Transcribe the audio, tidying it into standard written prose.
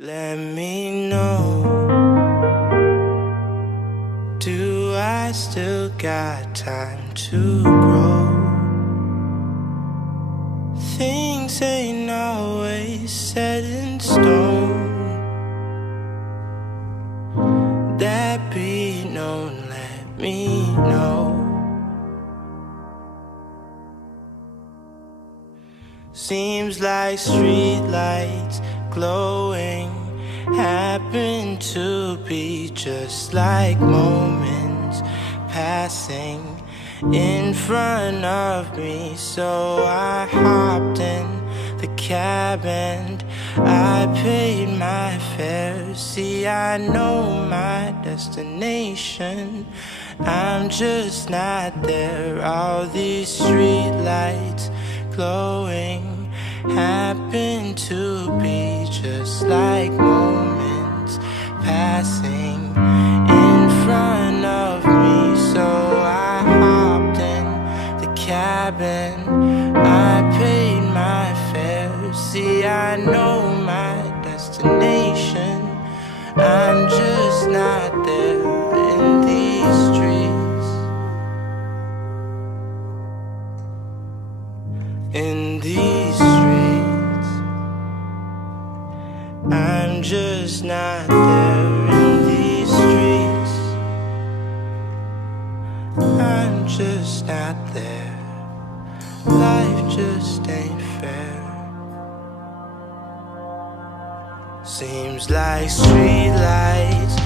Let me know, do I still got time to grow? Things ain't always set in stone. That be known, let me know. Seems like streetlights glowing happen to be just like moments passing in front of me. So I hopped in the cab and I paid my fare. See, I know my destination, I'm just not there. All these streetlights glowing happen to be just like moments passing in front of me. So I hopped in the cab and I paid my fare. See, I know my destination, I'm just not there in these streets. In these streets, I'm just not there in these streets. I'm just not there. Life just ain't fair. Seems like streetlights